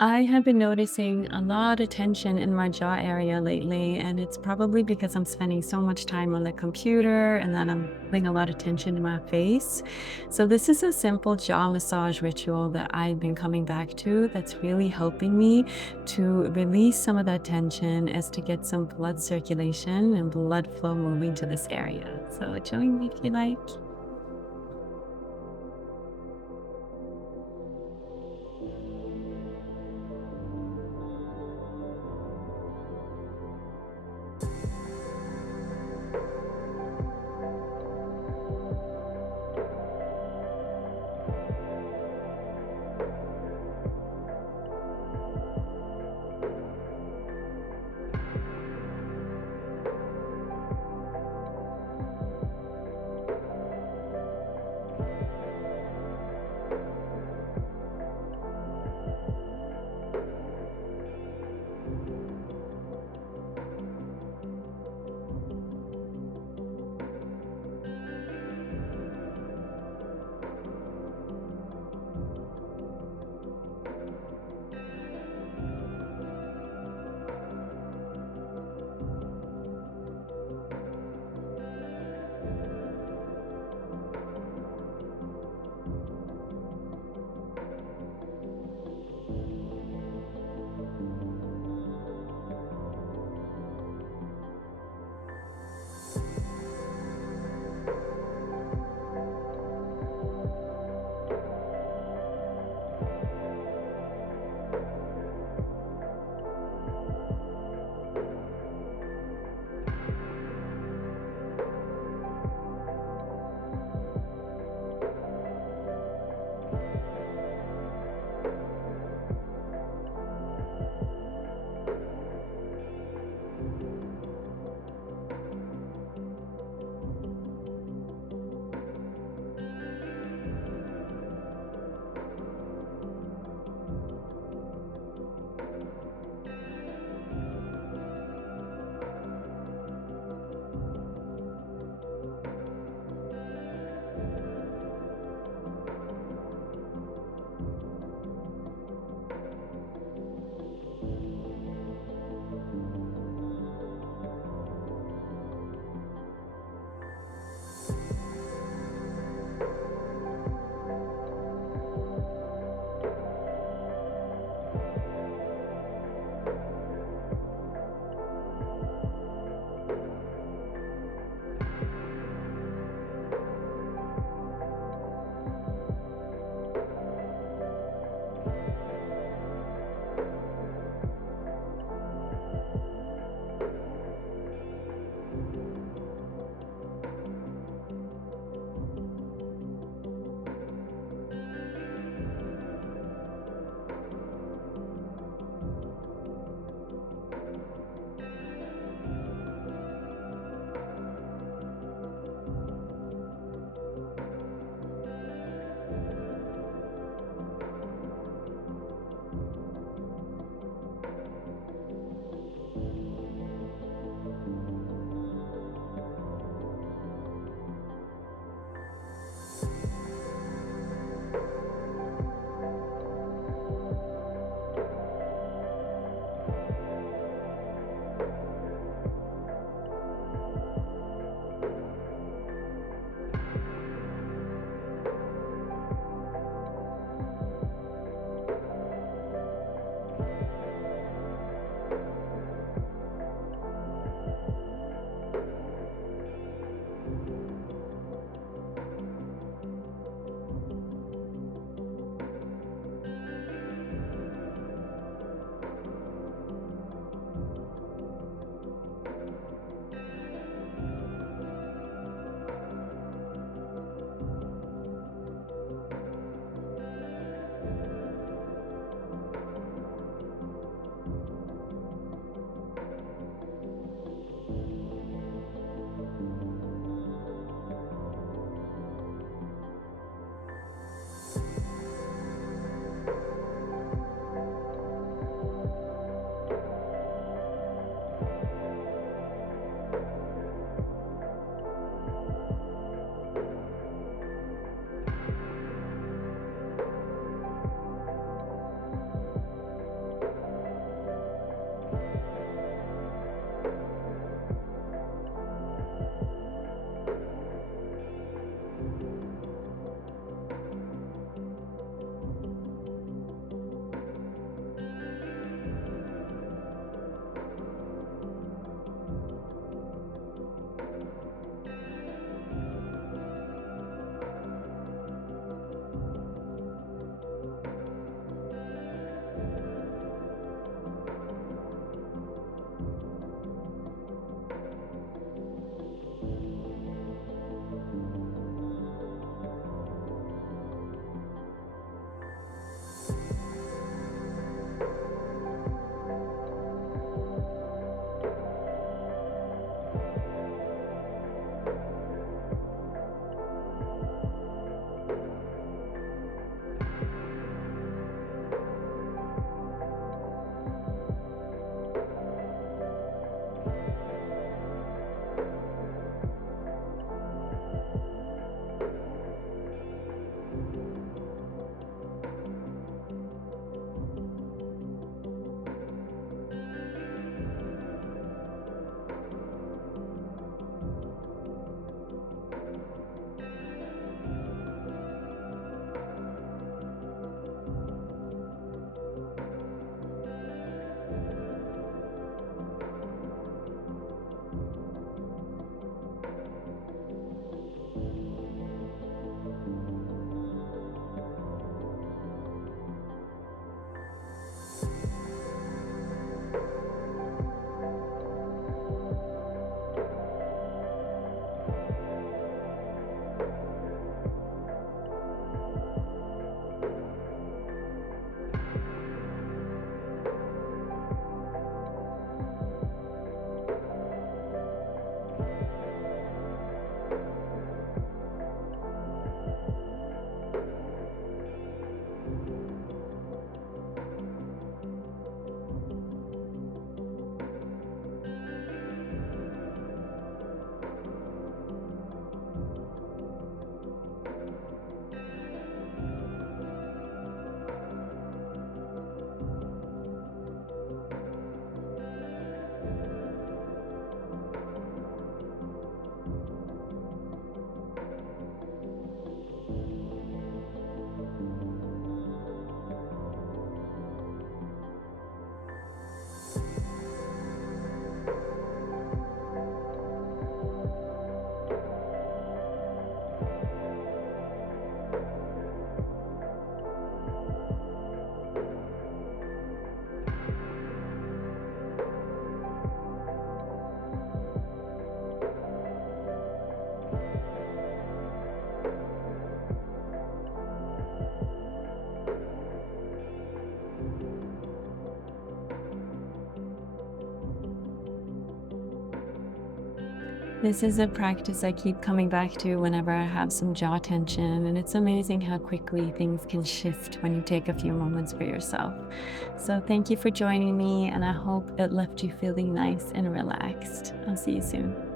I have been noticing a lot of tension in my jaw area lately, and it's probably because I'm spending so much time on the computer and then I'm feeling a lot of tension in my face. So, this is a simple jaw massage ritual that I've been coming back to that's really helping me to release some of that tension as to get some blood circulation and blood flow moving to this area. So, join me if you like. This is a practice I keep coming back to whenever I have some jaw tension, and it's amazing how quickly things can shift when you take a few moments for yourself. So, thank you for joining me, and I hope it left you feeling nice and relaxed. I'll see you soon.